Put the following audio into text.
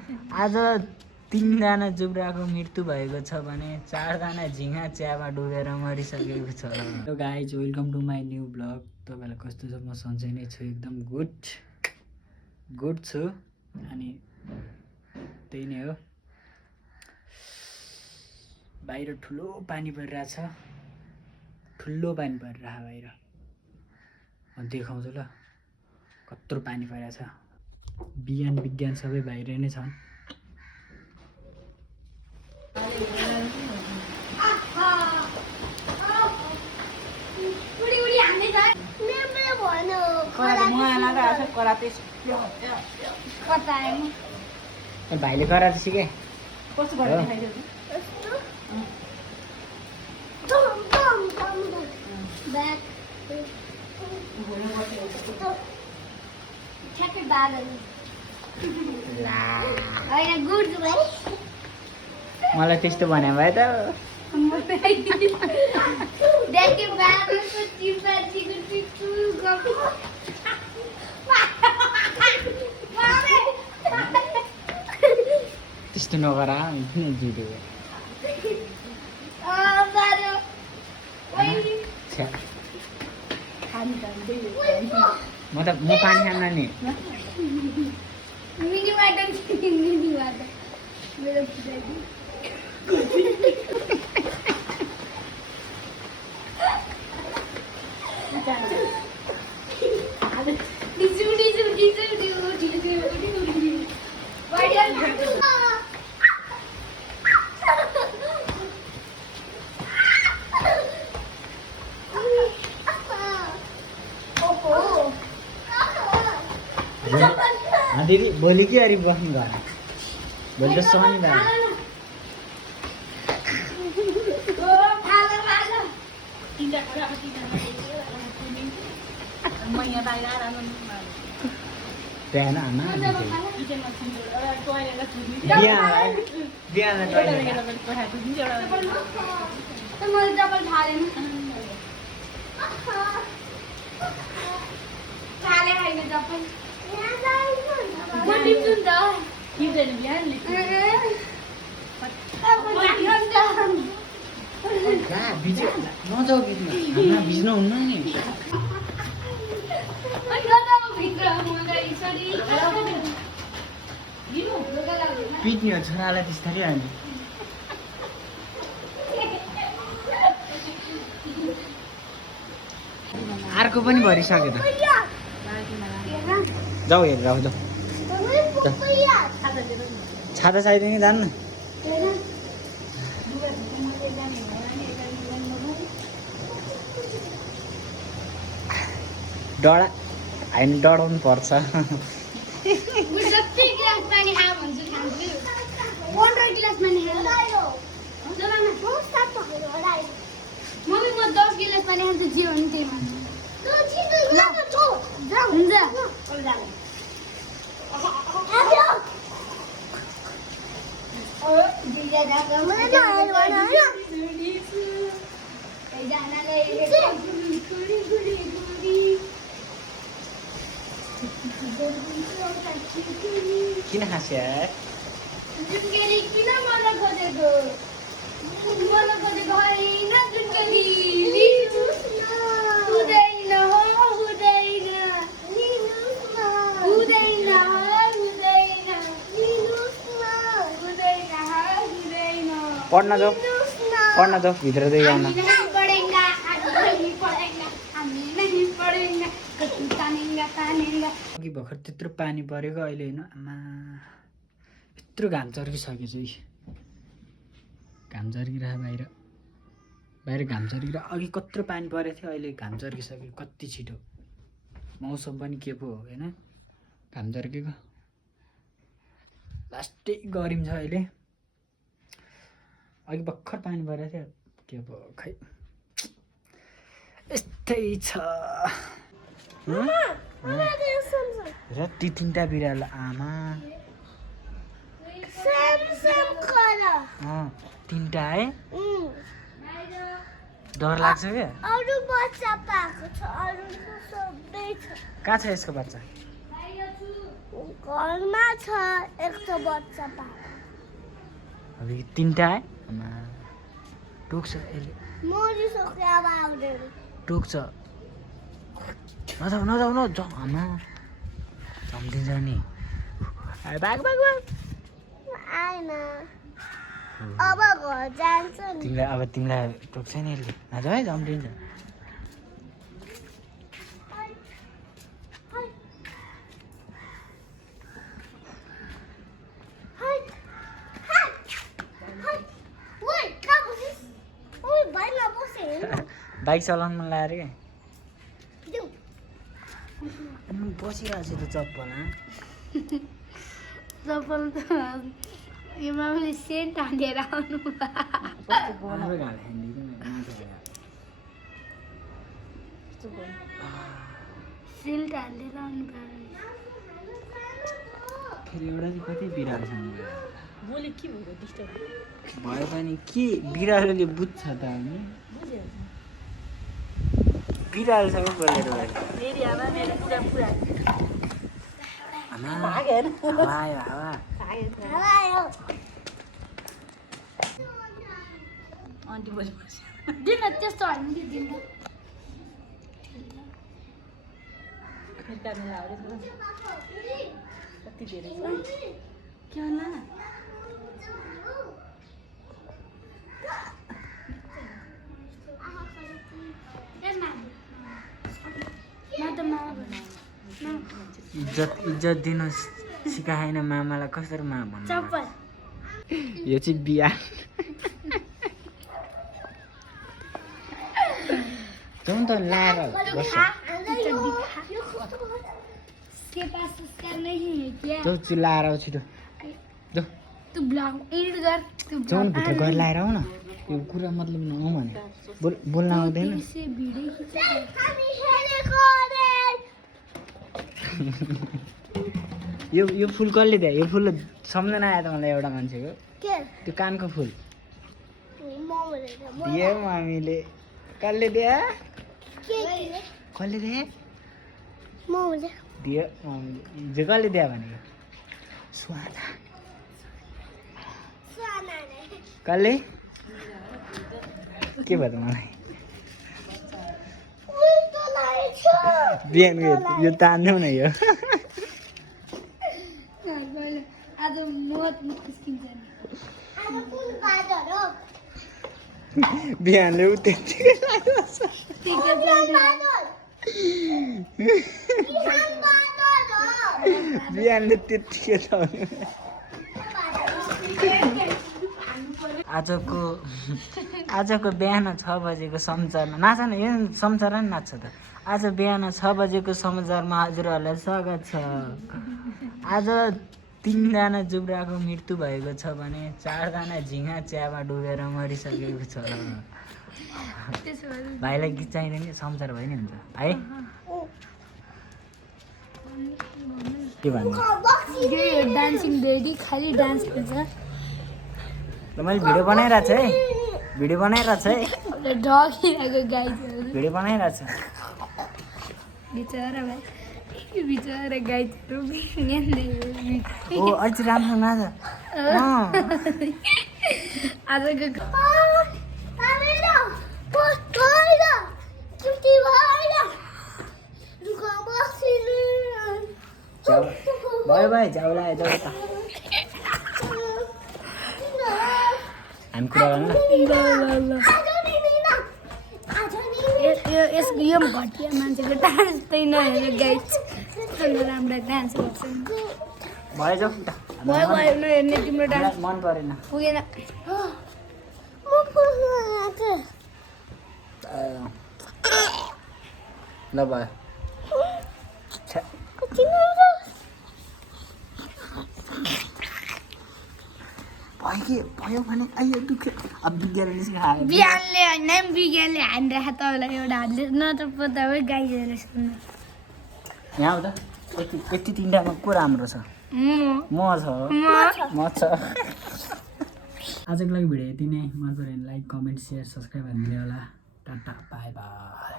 आज 3 जना जुब्राको मृत्यु भएको छ भने 4 जना झिङा चियामा डुबेर मरिसकेको छ। Hello guys, welcome to my new blog. तपाईँलाई कस्तो छ? म सन्चै नै छु, एकदम गुड छु। अनि त्यही नै हो। बाहिर ठुलो पानी परिरहेछ, ठुलो पानी परिरहेछ बाहिर। म देखाउँछु ल कत्रो पानी परिरहेछ। विज्ञान सबै बाहिर नै छन्। भाइले कराते सिके मलाई त्यस्तो भने भए त त्यस्तो नगर किन जित्यो। म पानी खान्न नि। दिदी भोलि के गरी बस्नु घर? भोलि त शनिबार। नजाऊ भिज्नु हुन्न नि। पिट्ने हो छोरालाई त्यस्तै अनि अर्को पनि भरिसक्यो त। जाऊ हेरेर आऊ। छाता चाहिँदैन जान्न। होइन डढाउनु पर्छ। किन हाँस्या? पढ्न जाऊ भित्र चाहिँ जाउँ न। अघि भर्खर त्यत्रो पानी परेको, अहिले होइन आमा यत्रो घाम चर्किसक्यो चाहिँ। घाम चर्किरह बाहिर घाम चर्किरह। अघि कत्रो पानी परेको थियो, अहिले घाम चर्किसक्यो। कति छिटो मौसम पनि के पो हो होइन, घाम चर्केको। लास्टै गरिम छ अहिले। अघि भर्खर पानी परेको थियो, के पो खै यस्तै छ। र ती 3टा बिरालो आमा 3टा है। डर लाग्छ क्या। अरु बच्चा पाएको छ, अरु सबै छ। कहाँ छ यसको बच्चा? घरमा छ एक त बच्चा पाएको अब यो तिनवटा है आमा टोक्छ यसले मरिसक्यो अब आउँदैन टोक्छ नजाऊ नजाऊ न जाऊ आमा झम्टिन्छ नि भाग भाग भाग आएन अब घर जान्छ नि तिमीलाई टोक्छ नि यसले नजाऊ है झम्टिन्छ बाइक चलाउनु मन लाग्यो क्या बसिरहेको छु त चप्पल चप्पल त यो मामाले सेन्ट हालेर आउनु सेन्ट हालेर आउनु फेरि एउटा चाहिँ कति बिरालोसँग बोले के भयो डिस्टर्ब भयो पनि के बिरालोले बुझ्छ त अनि बिरालोसँग बोलेर भयो मेरी आमा मेरो कुरा पुरा आमा हावा आयो हावा आन्टी बसेपछि दिन त्यस्तो होइन कि दिन निकाल्नु लाग्यो कति धेरै छ के होला इज्जत दिनु सिकाएन मामालाई कसरी मा भन्नु चप्पल यो चाहिँ बिहा जाउँ त लाएर बस्छ के पास उसका नहीं है क्या जाउँ चिल्लाएर आऊ छिटो जाउँ तू ब्लॉग एडिट कर तू जाउँ न भित्र गएर लाएर आऊ न यो कुरा मतलब नआउँ भने बोल्न आउँदैन से भिडियो यो फुल कसले दियो यो फुल सम्झना आयो त मलाई एउटा मान्छेको के त्यो कानको फुल मोमोले दियो मामीले कसले दियो के कसले दियो मोमोले दियो मामीले हिजो कसले दियो भनेको सुहाना कसले के भयो त मलाई बिहानको यो तान्दैउ न यो आज मत निस्किन्छ नि आज कुन बाजार हो बिहानले उ त्यतिकै लाग्छ बिहानले त्यतिकै लाउने आजको बिहान 6 बजेको समाचारमा नाच न यो समाचार नि नाच्छ त आज बिहान 6 बजेको समाचारमा हजुरहरूलाई स्वागत छ आज 3 जना जुब्राको मृत्यु भएको छ भने 4 जना झिङ्गा चियामा डुबेर मरिसकेको छ भाइलाई गीत चाहिँदैन समाचार भयो नि हुन्छ है के भन्नु डान्सिङ रेडी खाली डान्स गर्छ ल मैले भिडियो बनाइरहेको छु है भिडियो बनाइरहेको छु है ढकिरहेको गाईहरू भिडियो बनाइरहेको छु बिचरा भाइ बिचरा गाईहरू ओ अझ राम्रो नाच आजको भयो भयो झ्याउला जाऊ त हामी कुरा गर्नु यो घटिया मान्छेको डान्स चाहिँ नहेरेर गाइड राम्रो डान्स गर्छ भयो जाऊ भयो भयो नहेर्ने तिम्रो डान्स मन परेन पुगेन ल भयो भयो भने आइयो दुख्यो अब विज्ञानले निस्कायो बिहानले होइन बिहानले हानिरहेको तपाईँलाई एउटा हातले नत्र तपाईँ गाइदिएर सुन्नु यहाँ आउँदा यति तिनवटामा को राम्रो छ म छ म छ आजको लागि भिडियो यति नै मन पऱ्यो भने लाइक कमेन्ट सेयर सब्सक्राइब हाल्नु होला टाटा बाई बाई